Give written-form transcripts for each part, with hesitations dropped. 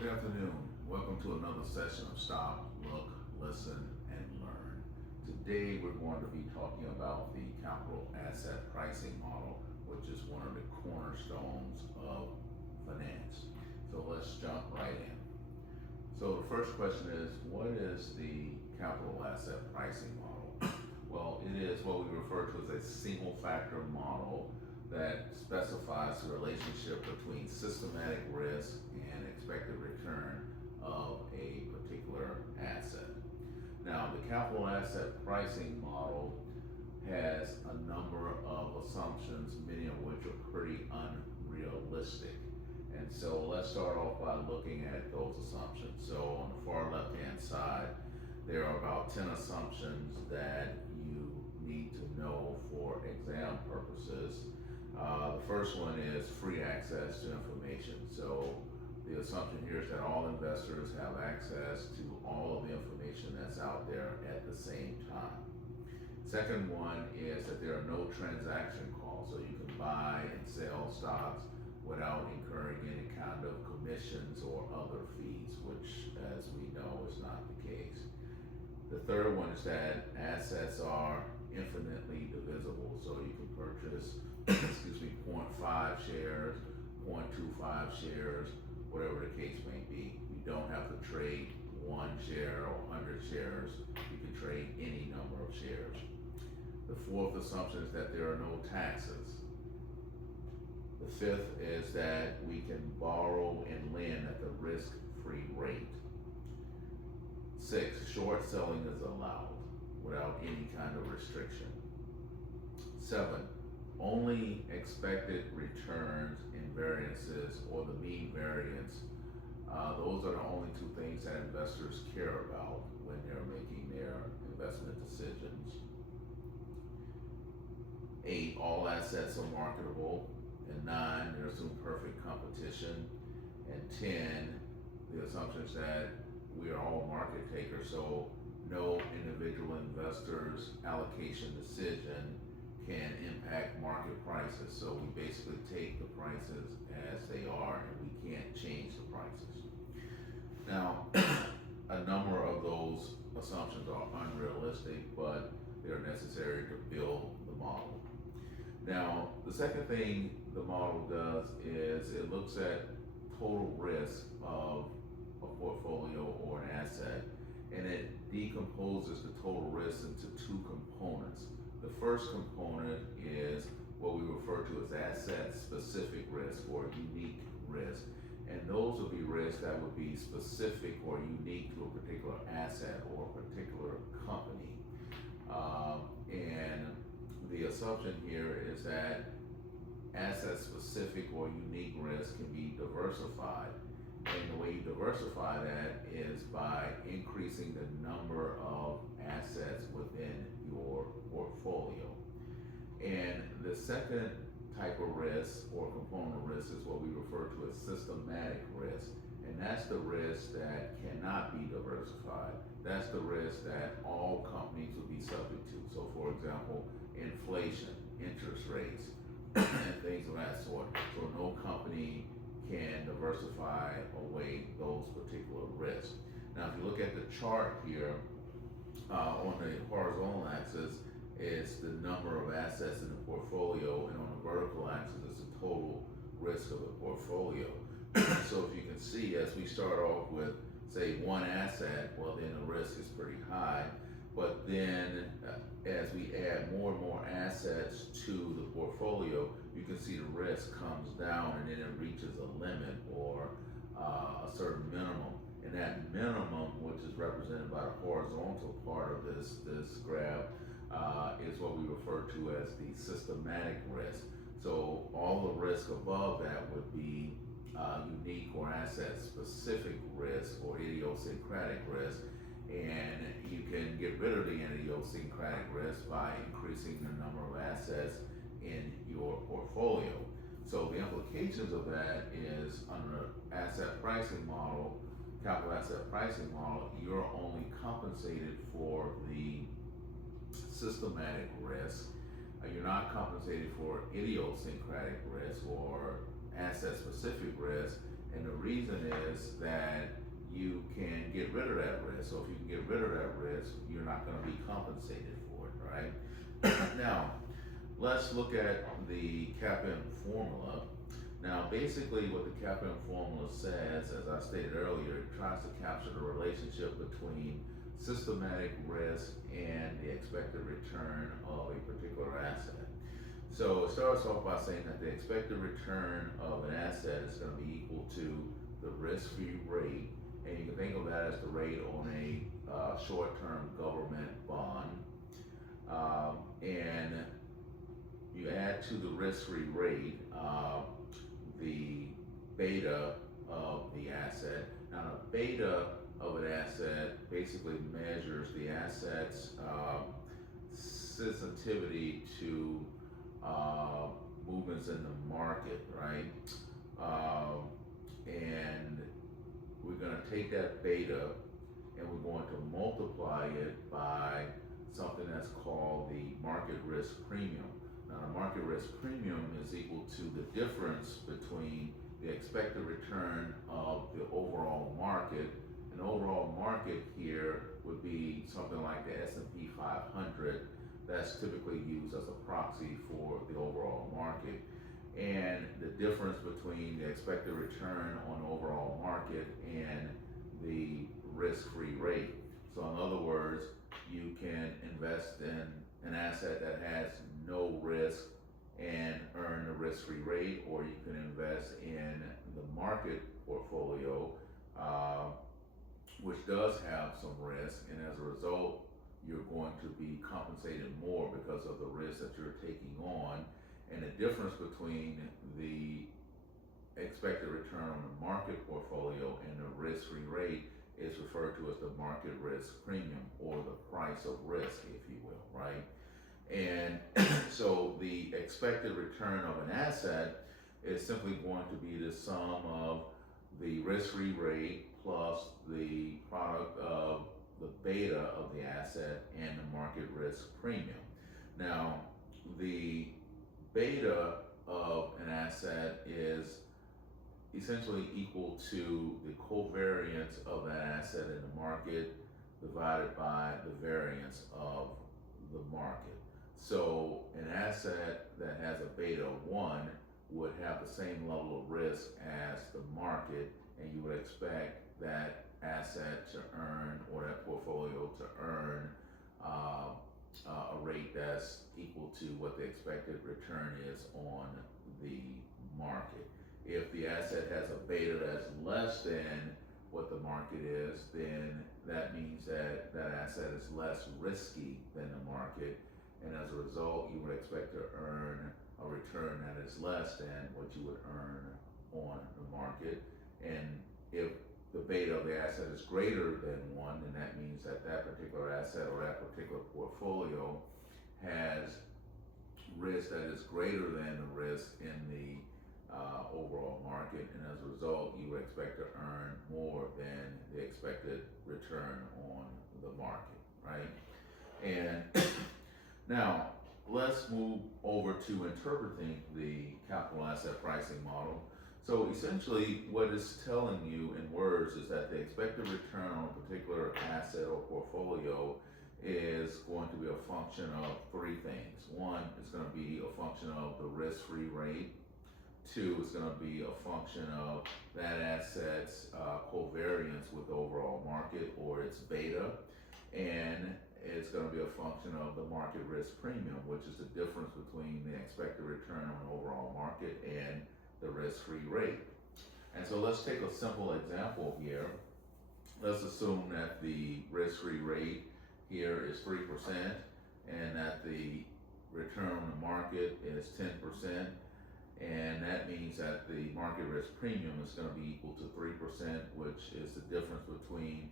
Good afternoon. Welcome to another session of Stop, Look, Listen, and Learn. Today we're going to be talking about the capital asset pricing model, which is one of the cornerstones of finance. So let's jump right in. So the first question is, what is the capital asset pricing model? Well, it is what we refer to as a single factor model that specifies the relationship between systematic risk and expected return of a particular asset. Now, the capital asset pricing model has a number of assumptions, many of which are pretty unrealistic. And so let's start off by looking at those assumptions. So on the far left-hand side, there are about 10 assumptions that you need to know for exam purposes. The first one is free access to information. So the assumption here is that all investors have access to all of the information that's out there at the same time. Second one is that there are no transaction costs, so you can buy and sell stocks without incurring any kind of commissions or other fees, which, as we know, is not the case. The third one is that assets are infinitely divisible, so you can purchase, 0.5 shares, 0.25 shares, whatever the case may be. You don't have to trade one share or 100 shares. You can trade any number of shares. The fourth assumption is that there are no taxes. The fifth is that we can borrow and lend at the risk-free rate. 6, short selling is allowed without any kind of restriction. 7, only expected returns and variances, or the mean variance, those are the only two things that investors care about when they're making their investment decisions. 8, all assets are marketable. And 9, there's imperfect competition. And 10, the assumption is that we are all market takers, so no individual investor's allocation decision can impact market prices. So we basically take the prices as they are, and we can't change the prices. Now, a number of those assumptions are unrealistic, but they're necessary to build the model. Now, the second thing the model does is it looks at total risk of a portfolio or an asset, and it decomposes the total risk into two components. The first component is what we refer to as asset-specific risk or unique risk, and those would be risks that would be specific or unique to a particular asset or a particular company. And the assumption here is that asset-specific or unique risk can be diversified. And the way you diversify that is by increasing the number of assets within your portfolio. And the second type of risk or component of risk is what we refer to as systematic risk. And that's the risk that cannot be diversified. That's the risk that all companies will be subject to. So for example, inflation, interest rates, and things of that sort. So no company can diversify away those particular risks. Now, if you look at the chart here, on the horizontal axis is the number of assets in the portfolio, and on the vertical axis is the total risk of the portfolio. So if you can see, as we start off with, say, one asset, well, then the risk is pretty high. But then as we add more and more assets to the portfolio, you can see the risk comes down, and then it reaches a limit or a certain minimum. And that minimum, which is represented by the horizontal part of this graph, is what we refer to as the systematic risk. So all the risk above that would be unique or asset-specific risk or idiosyncratic risk. And you can get rid of the idiosyncratic risk by increasing the number of assets in your portfolio. So the implications of that is, under asset pricing model, capital asset pricing model, you're only compensated for the systematic risk. You're not compensated for idiosyncratic risk or asset specific risk, And the reason is that you can get rid of that risk. So if you can get rid of that risk, you're not going to be compensated for it, right? Now, let's look at the CAPM formula. Now, basically, what the CAPM formula says, as I stated earlier, it tries to capture the relationship between systematic risk and the expected return of a particular asset. So it starts off by saying that the expected return of an asset is going to be equal to the risk-free rate, and you can think of that as the rate on a short-term government bond, and you add to the risk-free rate the beta of the asset. Now, the beta of an asset basically measures the asset's sensitivity to movements in the market, right? And we're going to take that beta and we're going to multiply it by something that's called the market risk premium. Now, the market risk premium is equal to the difference between the expected return of the overall market. An overall market here would be something like the S&P 500. That's typically used as a proxy for the overall market. And the difference between the expected return on the overall market and the risk-free rate. So in other words, you can invest in an asset that has no risk and earn the risk-free rate, or you can invest in the market portfolio, which does have some risk, and as a result, you're going to be compensated more because of the risk that you're taking on. And the difference between the expected return on the market portfolio and the risk-free rate is referred to as the market risk premium, or the price of risk, if you will, right? And so the expected return of an asset is simply going to be the sum of the risk-free rate plus the product of the beta of the asset and the market risk premium. Now, the beta of an asset is essentially equal to the covariance of that asset in the market divided by the variance of the market. So an asset that has a beta of 1 would have the same level of risk as the market, and you would expect that asset to earn, or that portfolio to earn, a rate that's equal to what the expected return is on the market. If the asset has a beta that's less than what the market is, then that means that that asset is less risky than the market, and as a result, you would expect to earn a return that is less than what you would earn on the market. And if the beta of the asset is greater than 1, then that means that that particular asset or that particular portfolio has risk that is greater than the risk in the overall market, and as a result, you would expect to earn more than the expected return on the market, right? And now, let's move over to interpreting the capital asset pricing model. So essentially, what it's telling you in words is that the expected return on a particular asset or portfolio is going to be a function of 3 things. 1, it's going to be a function of the risk-free rate. 2, it's going to be a function of that asset's covariance with the overall market, or its beta. And it's going to be a function of the market risk premium, which is the difference between the expected return on the overall market and the risk-free rate. And so let's take a simple example here. Let's assume that the risk-free rate here is 3% and that the return on the market is 10%. And that means that the market risk premium is going to be equal to 3%, which is the difference between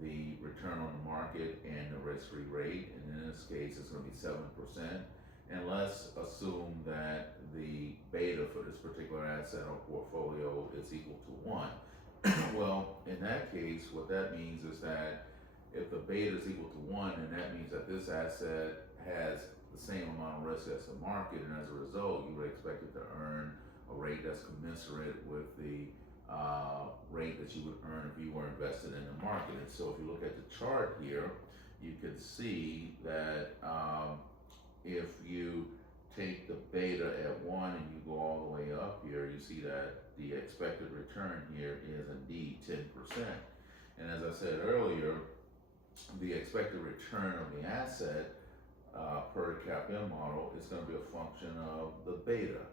the return on the market and the risk-free rate. And in this case, it's going to be 7%. And let's assume that the beta for this particular asset or portfolio is equal to 1. Well, in that case, what that means is that if the beta is equal to 1, then that means that this asset has the same amount of risk as the market, and as a result, you would expect it to earn a rate that's commensurate with the rate that you would earn if you were invested in the market. And so if you look at the chart here, you can see that if you take the beta at 1 and you go all the way up here, you see that the expected return here is indeed 10%. And as I said earlier, the expected return of the asset per the CAPM model is going to be a function of the beta.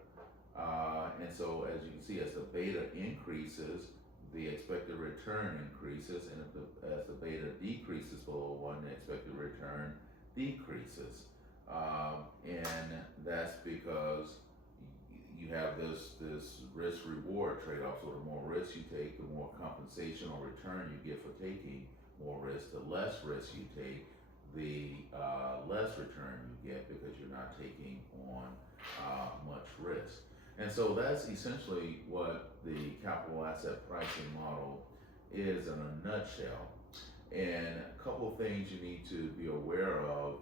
And so as you can see, as the beta increases, the expected return increases, and as the beta decreases below 1, the expected return decreases. And that's because you have this risk-reward trade-off. So the more risk you take, the more compensation or return you get for taking more risk. The less risk you take, the less return you get, because you're not taking on much risk. And so that's essentially what the capital asset pricing model is in a nutshell. And a couple of things you need to be aware of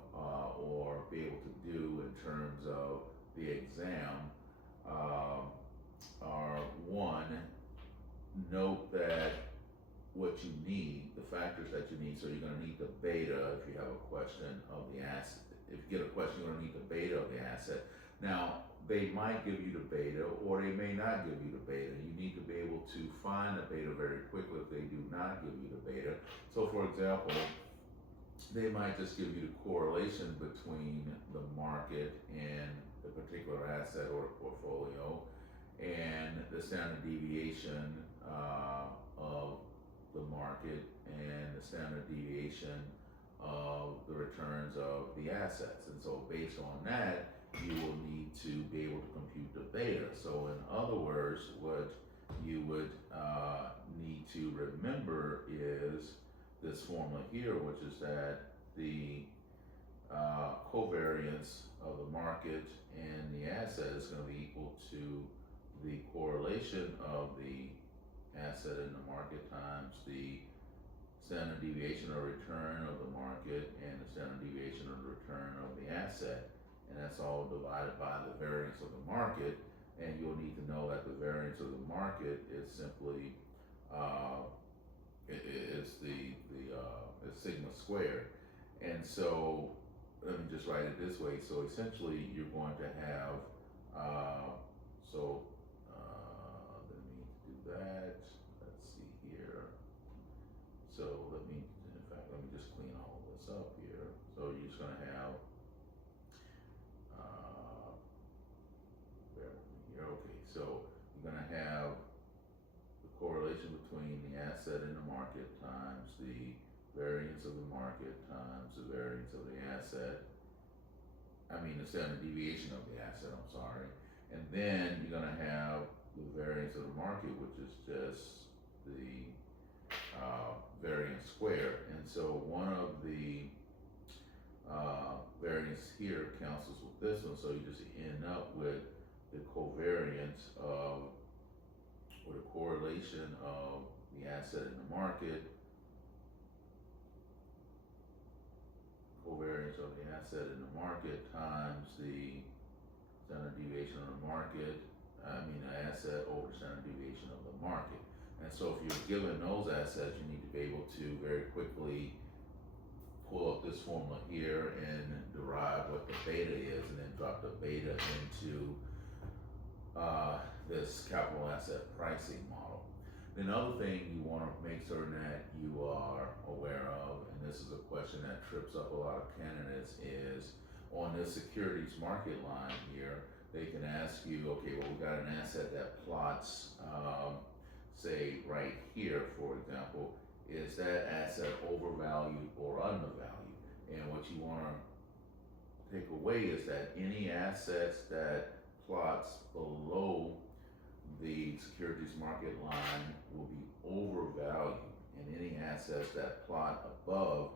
or be able to do in terms of the exam are, one, note that what you need, the factors that you need. So you're going to need the beta if you have a question of the asset. If you get a question, you're going to need the beta of the asset. Now, they might give you the beta, or they may not give you the beta. You need to be able to find the beta very quickly if they do not give you the beta. So for example, they might just give you the correlation between the market and the particular asset or portfolio, and the standard deviation of the market and the standard deviation of the returns of the assets. And so based on that, you will need to be able to compute the beta. So in other words, what you would need to remember is this formula here, which is that the covariance of the market and the asset is going to be equal to the correlation of the asset in the market times the standard deviation or return of the market and the standard deviation or return of the asset. And that's all divided by the variance of the market. And you'll need to know that the variance of the market is simply it's sigma squared. And so let me just write it this way. So essentially, you're going to have let me do that. Let's see here. So let me just clean all of this up here. So you're just going to have okay, so you're going to have the correlation between the asset in the market times the variance of the market times the variance of the asset. The standard deviation of the asset, I'm sorry. And then you're going to have the variance of the market, which is just the variance squared. And so one of the variance here cancels with this one, so you just end up with the covariance of, or the correlation of the asset in the market, covariance of the asset in the market times the standard deviation of the market, the asset over standard deviation of the market. And so if you're given those assets, you need to be able to very quickly pull up this formula here and derive what the beta is, and then drop the beta into this capital asset pricing model. Another thing you want to make certain that you are aware of, and this is a question that trips up a lot of candidates, is on this securities market line here, they can ask you, okay, well, we got an asset that plots, say right here, for example, is that asset overvalued or undervalued? And what you want to take away is that any assets that plots below the securities market line will be overvalued, and any assets that plot above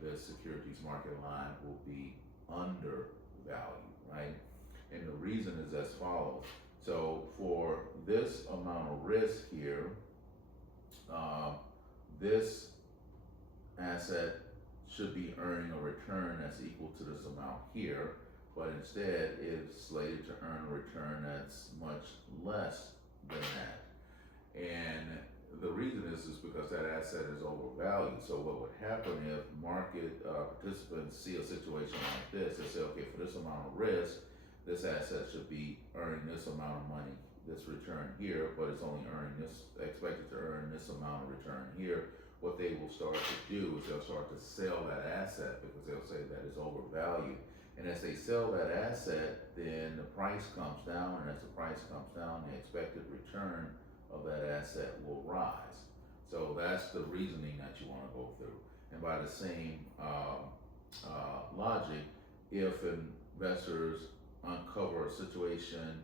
the securities market line will be undervalued, right? And the reason is as follows. So for this amount of risk here, this asset should be earning a return that's equal to this amount here, but instead it's slated to earn a return that's much less than that. And the reason is because that asset is overvalued. So what would happen if market participants see a situation like this? They say, okay, for this amount of risk, this asset should be earning this amount of money, this return here, but it's only earning this, expected to earn this amount of return here. What they will start to do is they'll start to sell that asset because they'll say that it's overvalued. And as they sell that asset, then the price comes down, and as the price comes down, the expected return of that asset will rise. So that's the reasoning that you want to go through. And by the same logic, if investors uncover a situation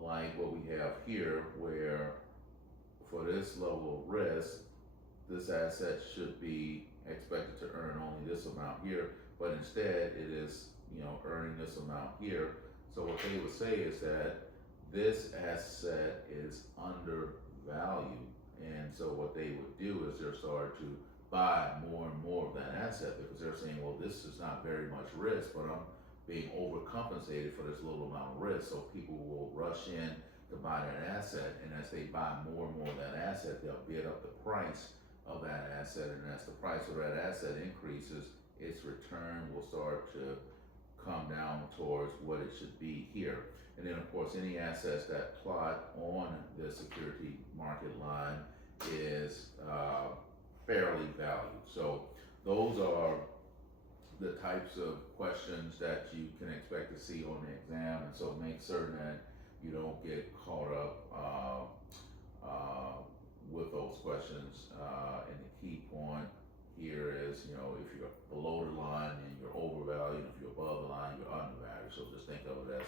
like what we have here, where for this level of risk, this asset should be expected to earn only this amount here, but instead it is, earning this amount here. So what they would say is that this asset is undervalued, and so what they would do is they'll start to buy more and more of that asset because they're saying, well, this is not very much risk, but I'm being overcompensated for this little amount of risk. So people will rush in to buy that asset, and as they buy more and more of that asset, they'll bid up the price of that asset, and as the price of that asset increases, its return will start to come down towards what it should be here. And then of course any assets that plot on the security market line is fairly valued. So those are the types of questions that you can expect to see on the exam, and so make certain that you don't get caught up with those questions. And the key point here is, if you're below the line and you're overvalued, if you're above the line, you're undervalued. So just think of it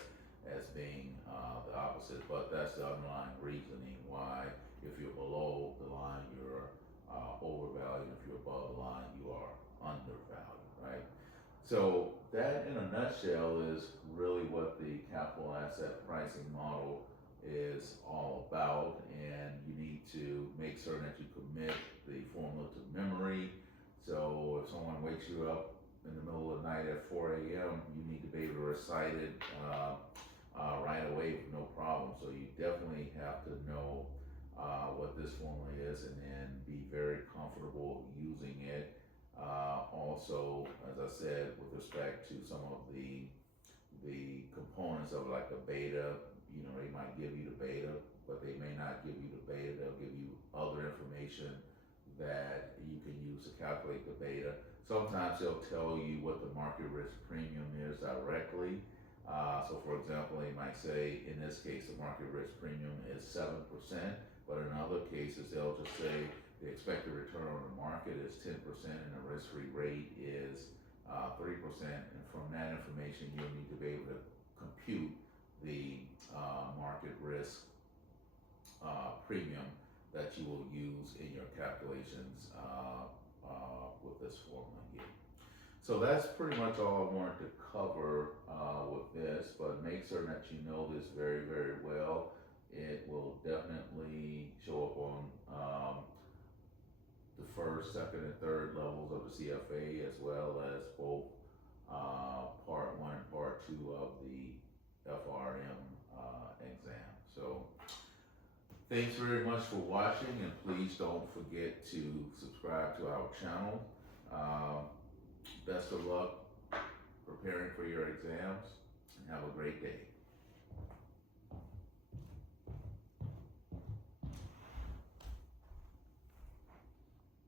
as being the opposite, but that's the underlying reasoning why if you're below the line, you're overvalued. If you're above the line, you are undervalued, right? So that in a nutshell is really what the capital asset pricing model is all about, and you need to make certain that you commit the formula to memory. So if someone wakes you up in the middle of the night at 4 a.m., you need to be able to recite it right away with no problem. So you definitely have to know what this formula is, and then be very comfortable using it. Also, as I said, with respect to some of the components of like a beta, they might give you the beta, but they may not give you the beta. They'll give you other information that you can use to calculate the beta. Sometimes they'll tell you what the market risk premium is directly. So for example, they might say, in this case, the market risk premium is 7%, but in other cases, they'll just say the expected return on the market is 10% and the risk-free rate is 3%. And from that information, you'll need to be able to compute the market risk premium that you will use in your calculations with this formula here. So that's pretty much all I wanted to cover with this, but make certain that you know this very, very well. It will definitely show up on the first, second, and third levels of the CFA, as well as both part 1 and part 2 of the FRM exam. So thanks very much for watching, and please don't forget to subscribe to our channel. Best of luck preparing for your exams, and have a great day.